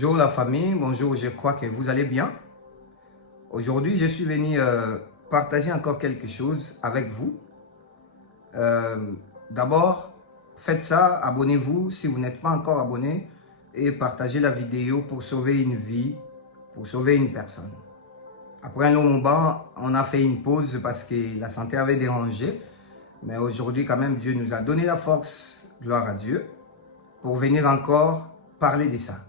Bonjour la famille, bonjour, je crois que vous allez bien. Aujourd'hui, je suis venu partager encore quelque chose avec vous. D'abord, faites ça, abonnez-vous si vous n'êtes pas encore abonné et partagez la vidéo pour sauver une vie, pour sauver une personne. Après un long moment, on a fait une pause parce que la santé avait dérangé. Mais aujourd'hui, quand même, Dieu nous a donné la force, gloire à Dieu, pour venir encore parler de ça.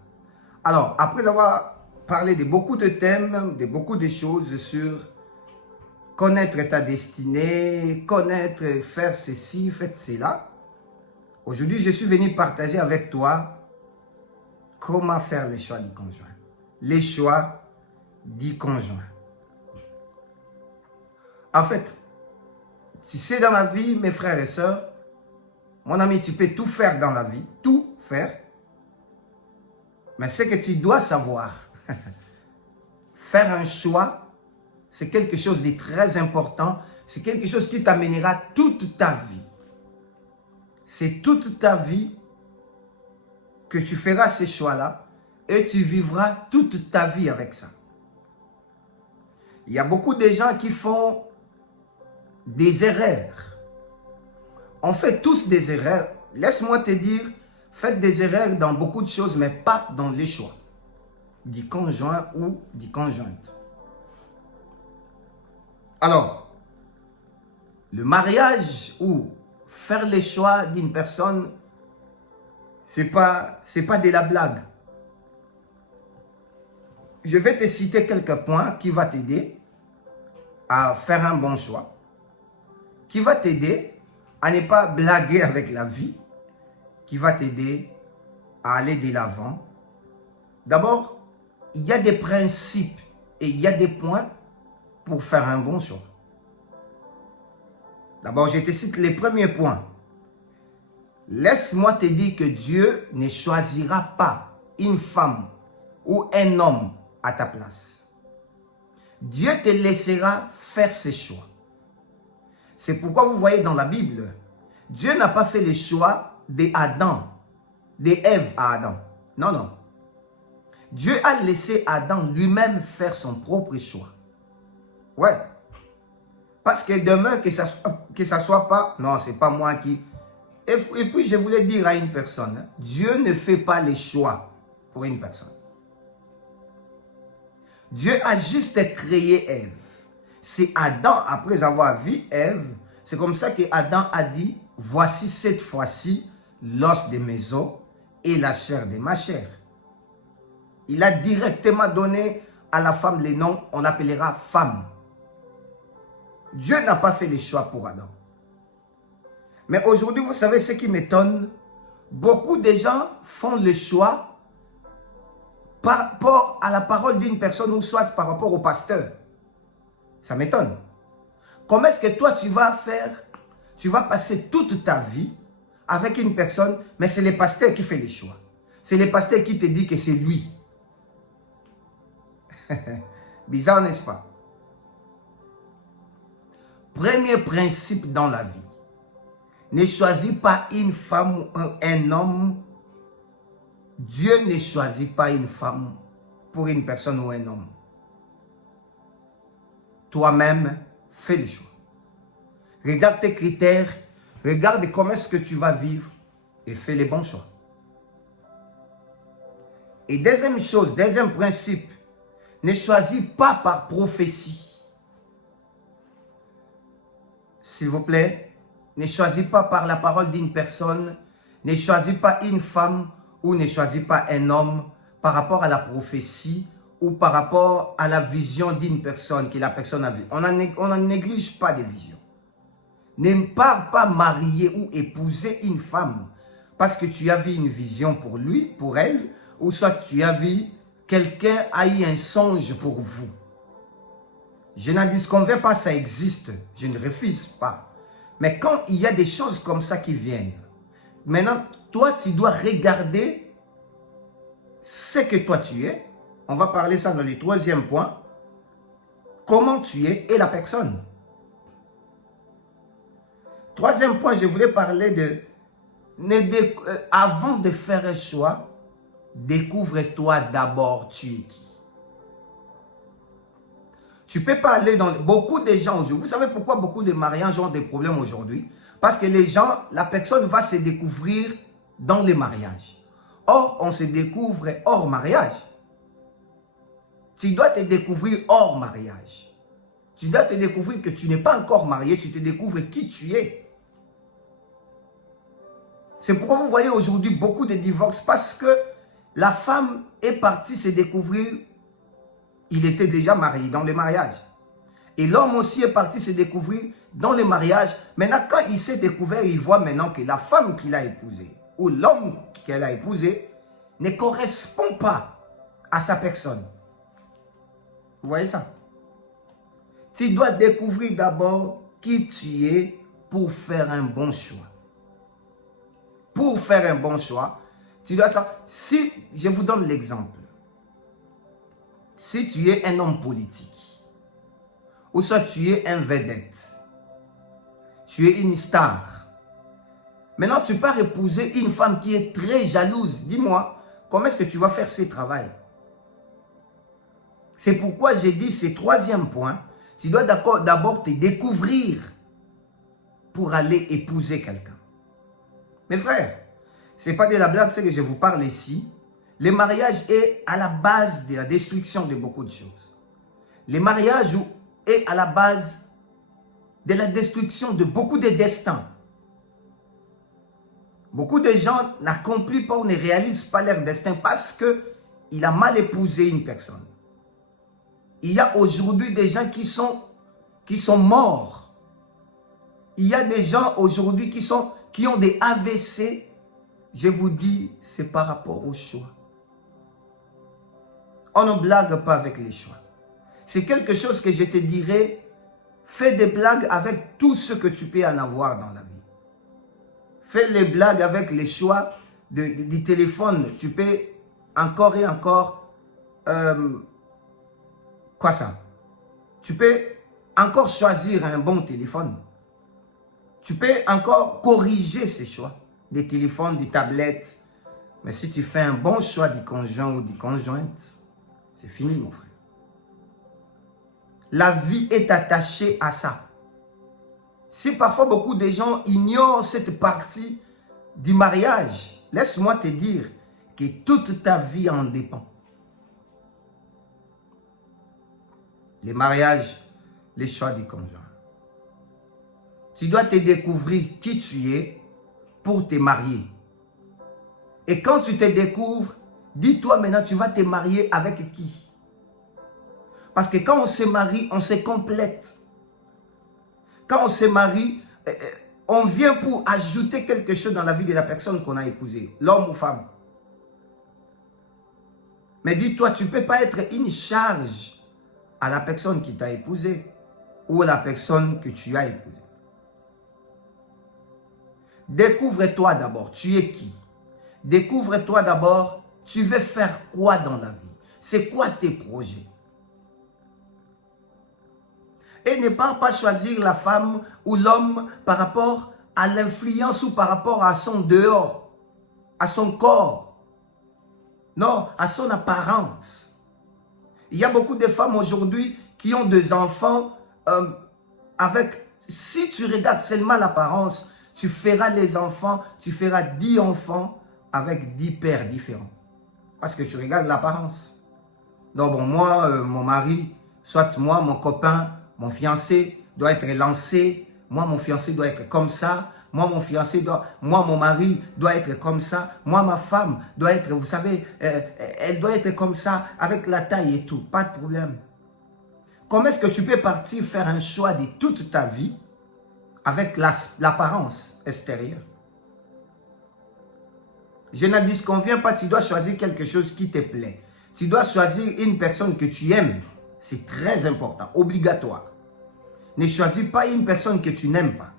Alors, après avoir parlé de beaucoup de thèmes, de beaucoup de choses sur connaître ta destinée, connaître, faire ceci, faire cela, aujourd'hui, je suis venu partager avec toi comment faire les choix du conjoint. Les choix du conjoint. En fait, si c'est dans la vie, mes frères et sœurs, mon ami, tu peux tout faire dans la vie, tout faire. Mais ce que tu dois savoir, faire un choix, c'est quelque chose de très important. C'est quelque chose qui t'amènera toute ta vie. C'est toute ta vie que tu feras ces choix-là et tu vivras toute ta vie avec ça. Il y a beaucoup de gens qui font des erreurs. On fait tous des erreurs. Laisse-moi te dire, faites des erreurs dans beaucoup de choses, mais pas dans les choix du conjoint ou du conjointe. Alors, le mariage ou faire les choix d'une personne, c'est pas de la blague. Je vais te citer quelques points qui vont t'aider à faire un bon choix, qui va t'aider à ne pas blaguer avec la vie, qui va t'aider à aller de l'avant. D'abord, il y a des principes et il y a des points pour faire un bon choix. D'abord, je te cite les premiers points. Laisse-moi te dire que Dieu ne choisira pas une femme ou un homme à ta place. Dieu te laissera faire ses choix. C'est pourquoi vous voyez dans la Bible, Dieu n'a pas fait les choix d'Adam, d'Ève à Adam. Non, non. Dieu a laissé Adam lui-même faire son propre choix. Ouais. Parce que demain, que ça soit pas... Non, c'est pas moi qui... Et puis, je voulais dire à une personne, Dieu ne fait pas les choix pour une personne. Dieu a juste créé Ève. C'est Adam, après avoir vu Ève, c'est comme ça que Adam a dit, voici cette fois-ci l'os de mes os et la chair de ma chair. Il a directement donné à la femme les noms, on appellera femme. Dieu n'a pas fait les choix pour Adam. Mais aujourd'hui, vous savez ce qui m'étonne? Beaucoup de gens font le choix par rapport à la parole d'une personne ou soit par rapport au pasteur. Ça m'étonne. Comment est-ce que toi, tu vas passer toute ta vie avec une personne, mais c'est le pasteur qui fait les choix. C'est le pasteur qui te dit que c'est lui. Bizarre, n'est-ce pas? Premier principe dans la vie. Ne choisis pas une femme ou un homme. Dieu ne choisit pas une femme pour une personne ou un homme. Toi-même, fais le choix. Regarde tes critères, regarde comment est-ce que tu vas vivre et fais les bons choix. Et deuxième chose, deuxième principe, ne choisis pas par prophétie. S'il vous plaît, ne choisis pas par la parole d'une personne, ne choisis pas une femme ou ne choisis pas un homme par rapport à la prophétie ou par rapport à la vision d'une personne que la personne a vue. On n'en néglige pas des visions. Ne pars pas marier ou épouser une femme parce que tu as vu une vision pour lui, pour elle, ou soit tu as vu quelqu'un a eu un songe pour vous. Je n'en disconviens pas, ça existe. Je ne refuse pas. Mais quand il y a des choses comme ça qui viennent, maintenant, toi, tu dois regarder ce que toi tu es. On va parler ça dans le troisième point. Comment tu es et la personne. Troisième point, je voulais parler de... avant de faire un choix, découvre-toi d'abord tu es qui. Tu ne peux pas aller dans... Beaucoup de gens aujourd'hui, vous savez pourquoi beaucoup de mariages ont des problèmes aujourd'hui? Parce que les gens, la personne va se découvrir dans les mariages. Or, on se découvre hors mariage. Tu dois te découvrir hors mariage. Tu dois te découvrir que tu n'es pas encore marié, tu te découvres qui tu es. C'est pourquoi vous voyez aujourd'hui beaucoup de divorces, parce que la femme est partie se découvrir, il était déjà marié dans le mariage. Et l'homme aussi est parti se découvrir dans le mariage. Maintenant, quand il s'est découvert, il voit maintenant que la femme qu'il a épousée, ou l'homme qu'elle a épousé, ne correspond pas à sa personne. Vous voyez ça? Tu dois découvrir d'abord qui tu es pour faire un bon choix. Pour faire un bon choix, tu dois savoir. Si, je vous donne l'exemple. Si tu es un homme politique, ou soit tu es un vedette, tu es une star. Maintenant, tu pars épouser une femme qui est très jalouse. Dis-moi, comment est-ce que tu vas faire ce travail? C'est pourquoi j'ai dit ce troisième point. Tu dois d'abord te découvrir pour aller épouser quelqu'un. Mes frères, ce n'est pas de la blague, ce que je vous parle ici. Le mariage est à la base de la destruction de beaucoup de choses. Le mariage est à la base de la destruction de beaucoup de destins. Beaucoup de gens n'accomplissent pas ou ne réalisent pas leur destin parce qu'il a mal épousé une personne. Il y a aujourd'hui des gens qui sont morts. Il y a des gens aujourd'hui qui ont des AVC. Je vous dis, c'est par rapport au choix. On ne blague pas avec les choix. C'est quelque chose que je te dirais, fais des blagues avec tout ce que tu peux en avoir dans la vie. Fais les blagues avec les choix du téléphone. Tu peux encore et encore... quoi ça? Tu peux encore choisir un bon téléphone. Tu peux encore corriger ces choix. Des téléphones, des tablettes. Mais si tu fais un bon choix du conjoint ou du conjointe, c'est fini mon frère. La vie est attachée à ça. Si parfois beaucoup de gens ignorent cette partie du mariage, laisse-moi te dire que toute ta vie en dépend. Les mariages, les choix du conjoint. Tu dois te découvrir qui tu es pour te marier. Et quand tu te découvres, dis-toi maintenant, tu vas te marier avec qui? Parce que quand on se marie, on se complète. Quand on se marie, on vient pour ajouter quelque chose dans la vie de la personne qu'on a épousée, l'homme ou femme. Mais dis-toi, tu ne peux pas être une charge à la personne qui t'a épousé ou à la personne que tu as épousée. Découvre-toi d'abord, tu es qui? Découvre-toi d'abord, tu veux faire quoi dans la vie? C'est quoi tes projets? Et ne pas choisir la femme ou l'homme par rapport à l'influence ou par rapport à son dehors, à son corps. Non, à son apparence. Il y a beaucoup de femmes aujourd'hui qui ont des enfants avec... Si tu regardes seulement l'apparence, tu feras les enfants, tu feras 10 enfants avec 10 pères différents. Parce que tu regardes l'apparence. Donc bon, moi, mon mari, soit moi, mon copain, mon fiancé doit être lancé. Moi, mon fiancé doit être comme ça. Moi, mon mari doit être comme ça. Moi, ma femme doit être, vous savez, elle doit être comme ça, avec la taille et tout. Pas de problème. Comment est-ce que tu peux partir faire un choix de toute ta vie avec l'apparence extérieure? Je ne disconviens pas, tu dois choisir quelque chose qui te plaît. Tu dois choisir une personne que tu aimes. C'est très important, obligatoire. Ne choisis pas une personne que tu n'aimes pas.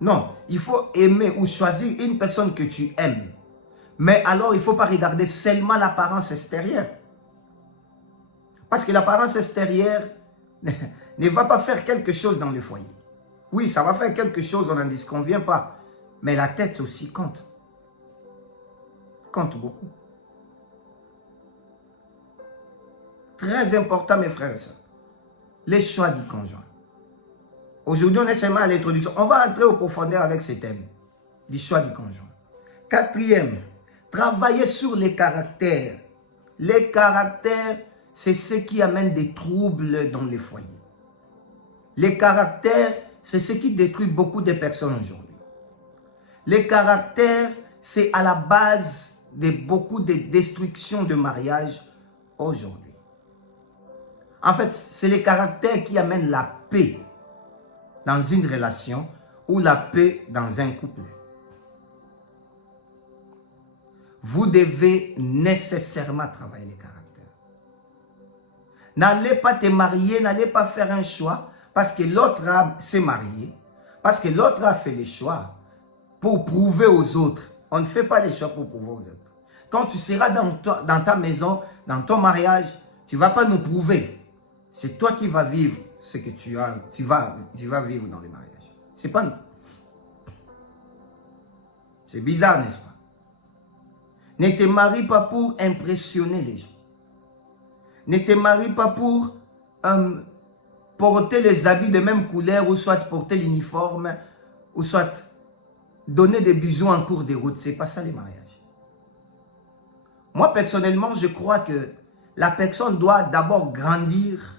Non, il faut aimer ou choisir une personne que tu aimes. Mais alors, il ne faut pas regarder seulement l'apparence extérieure. Parce que l'apparence extérieure ne va pas faire quelque chose dans le foyer. Oui, ça va faire quelque chose, on n'en disconvient pas. Mais la tête aussi compte. Compte beaucoup. très important, mes frères et sœurs. Les choix du conjoint. Aujourd'hui, on est seulement à l'introduction. On va entrer au profondeur avec ces thèmes du choix du conjoint. Quatrième, travailler sur les caractères. Les caractères, c'est ce qui amène des troubles dans les foyers. Les caractères, c'est ce qui détruit beaucoup de personnes aujourd'hui. Les caractères, c'est à la base de beaucoup de destructions de mariage aujourd'hui. En fait, c'est les caractères qui amènent la paix dans une relation ou la paix dans un couple. Vous devez nécessairement travailler les caractères. N'allez pas te marier, n'allez pas faire un choix parce que l'autre s'est marié, parce que l'autre a fait les choix pour prouver aux autres. On ne fait pas les choix pour prouver aux autres. Quand tu seras dans ta maison, dans ton mariage, tu ne vas pas nous prouver. C'est toi qui vas vivre ce que tu vas vivre dans le mariage. C'est pas nous. C'est bizarre, n'est-ce pas? Ne te marie pas pour impressionner les gens. Ne te marie pas pour porter les habits de même couleur ou soit porter l'uniforme ou soit donner des bijoux en cours de route. Ce n'est pas ça les mariages. Moi, personnellement, je crois que la personne doit d'abord grandir,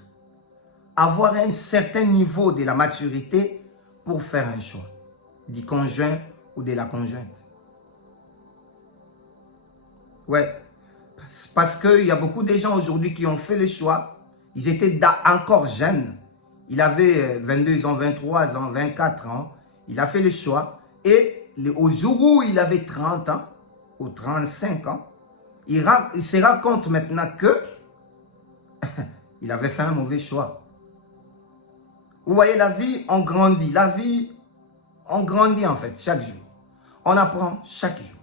avoir un certain niveau de la maturité pour faire un choix du conjoint ou de la conjointe. Ouais, parce qu'il y a beaucoup de gens aujourd'hui qui ont fait le choix. Ils étaient encore jeunes. Il avait 22 ans, 23 ans, 24 ans. Il a fait le choix. Et au jour où il avait 30 ans ou 35 ans, il se rend compte maintenant que il avait fait un mauvais choix. Vous voyez, la vie, on grandit. La vie, on grandit en fait chaque jour. On apprend chaque jour.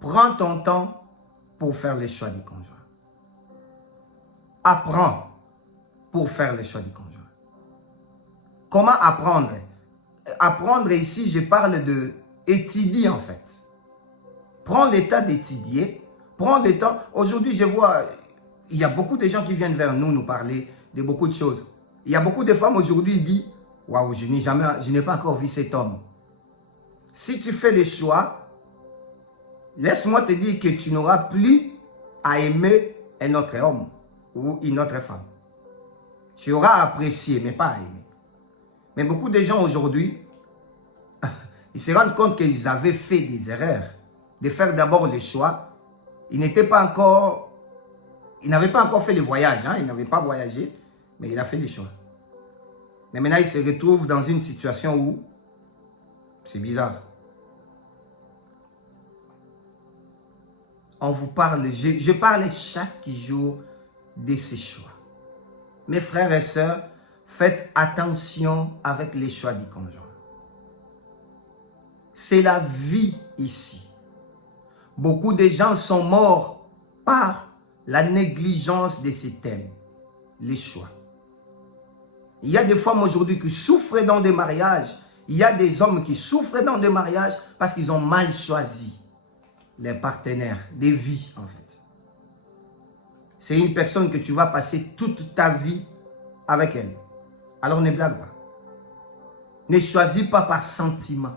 Prends ton temps pour faire les choix du conjoint. Apprends pour faire les choix du conjoint. Comment apprendre? Apprendre ici, je parle de étudier en fait. Prends le temps d'étudier. Prends le temps. Aujourd'hui, je vois, il y a beaucoup de gens qui viennent vers nous, nous parler de beaucoup de choses. Il y a beaucoup de femmes aujourd'hui qui disent, waouh, je n'ai pas encore vu cet homme. Si tu fais les choix, laisse-moi te dire que tu n'auras plus à aimer un autre homme ou une autre femme. Tu auras apprécié, mais pas à aimer. Mais beaucoup de gens aujourd'hui, ils se rendent compte qu'ils avaient fait des erreurs. De faire d'abord les choix. Ils n'avaient pas encore fait le voyage. Hein? Ils n'avaient pas voyagé, mais il a fait les choix. Mais maintenant, il se retrouve dans une situation où c'est bizarre. On vous parle, je parle chaque jour de ces choix. Mes frères et sœurs, faites attention avec les choix du conjoint. C'est la vie ici. Beaucoup de gens sont morts par la négligence de ces thèmes, les choix. Il y a des femmes aujourd'hui qui souffrent dans des mariages. Il y a des hommes qui souffrent dans des mariages parce qu'ils ont mal choisi les partenaires, des vies en fait. C'est une personne que tu vas passer toute ta vie avec elle. Alors ne blague pas. Ne choisis pas par sentiment.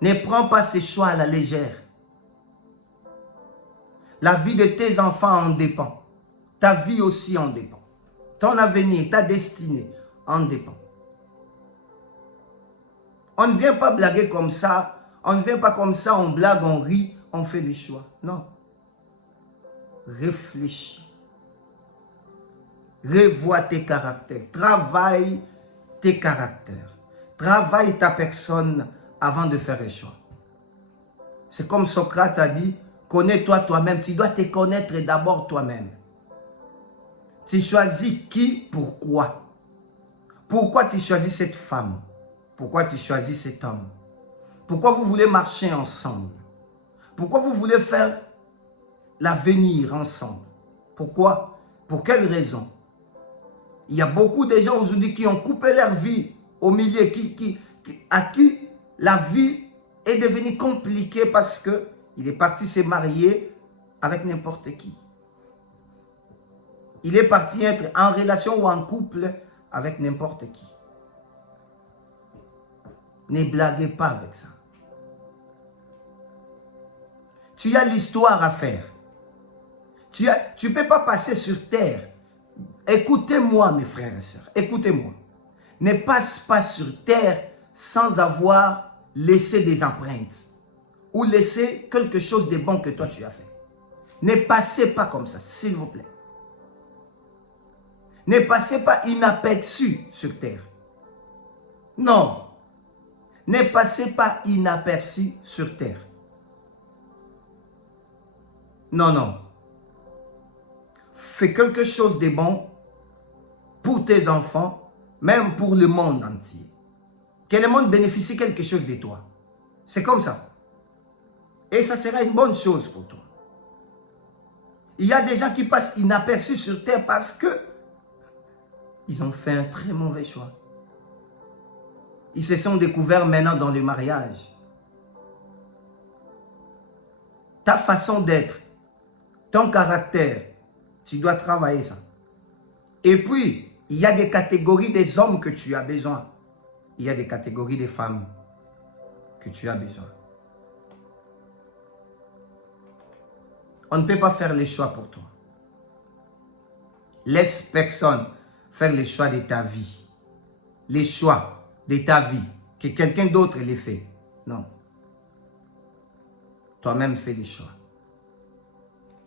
Ne prends pas ces choix à la légère. La vie de tes enfants en dépend. Ta vie aussi en dépend. Ton avenir, ta destinée en dépend. On ne vient pas blaguer comme ça. On ne vient pas comme ça, on blague, on rit, on fait les choix. Non. Réfléchis. Revois tes caractères. Travaille tes caractères. Travaille ta personne avant de faire un choix. C'est comme Socrate a dit, connais-toi toi-même. Tu dois te connaître d'abord toi-même. Tu choisis qui, pourquoi? Pourquoi tu choisis cette femme? Pourquoi tu choisis cet homme? Pourquoi vous voulez marcher ensemble? Pourquoi vous voulez faire l'avenir ensemble? Pourquoi? Pour quelle raison? Il y a beaucoup de gens aujourd'hui qui ont coupé leur vie au milieu, à qui la vie est devenue compliquée parce qu'il est parti se marier avec n'importe qui. Il est parti être en relation ou en couple avec n'importe qui. Ne blaguez pas avec ça. Tu as l'histoire à faire. Tu ne peux pas passer sur terre. Écoutez-moi, mes frères et sœurs. Écoutez-moi. Ne passe pas sur terre sans avoir laissé des empreintes. Ou laissé quelque chose de bon que toi tu as fait. Ne passez pas comme ça, s'il vous plaît. Ne passez pas inaperçu sur terre. Non. Ne passez pas inaperçu sur terre. Non, non. Fais quelque chose de bon pour tes enfants, même pour le monde entier. Que le monde bénéficie quelque chose de toi. C'est comme ça. Et ça sera une bonne chose pour toi. Il y a des gens qui passent inaperçus sur terre parce que ils ont fait un très mauvais choix. Ils se sont découverts maintenant dans le mariage. Ta façon d'être, ton caractère, tu dois travailler ça. Et puis, il y a des catégories des hommes que tu as besoin. Il y a des catégories des femmes que tu as besoin. On ne peut pas faire les choix pour toi. Laisse personne faire les choix de ta vie. Les choix de ta vie. Que quelqu'un d'autre les fait. Non. Toi-même fais les choix.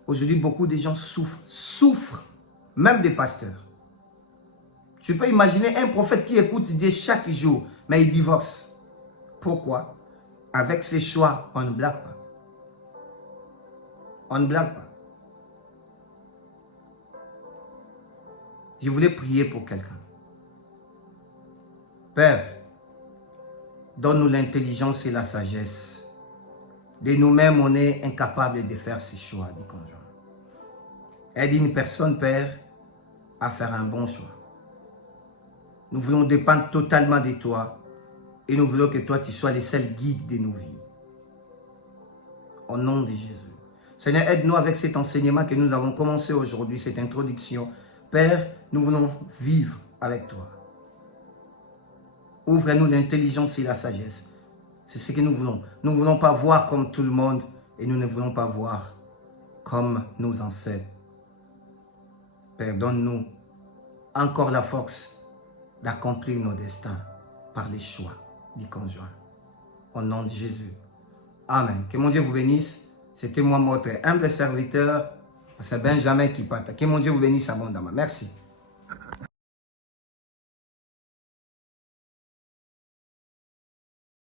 Aujourd'hui, beaucoup de gens souffrent. Même des pasteurs. Tu peux imaginer un prophète qui écoute Dieu chaque jour, mais il divorce. Pourquoi? Avec ses choix, on ne blague pas. On ne blague pas. Je voulais prier pour quelqu'un. Père, donne-nous l'intelligence et la sagesse. De nous-mêmes, on est incapable de faire ces choix du conjoint. Aide une personne, Père, à faire un bon choix. Nous voulons dépendre totalement de toi et nous voulons que toi, tu sois le seul guide de nos vies. Au nom de Jésus. Seigneur, aide-nous avec cet enseignement que nous avons commencé aujourd'hui, cette introduction. Père, nous voulons vivre avec toi. Ouvre-nous l'intelligence et la sagesse. C'est ce que nous voulons. Nous ne voulons pas voir comme tout le monde et nous ne voulons pas voir comme nos ancêtres. Père, donne-nous encore la force d'accomplir nos destins par les choix du conjoint. Au nom de Jésus. Amen. Que mon Dieu vous bénisse. C'était moi, votre humble serviteur, c'est Benjamin Kipata. Que mon Dieu vous bénisse abondamment. Merci.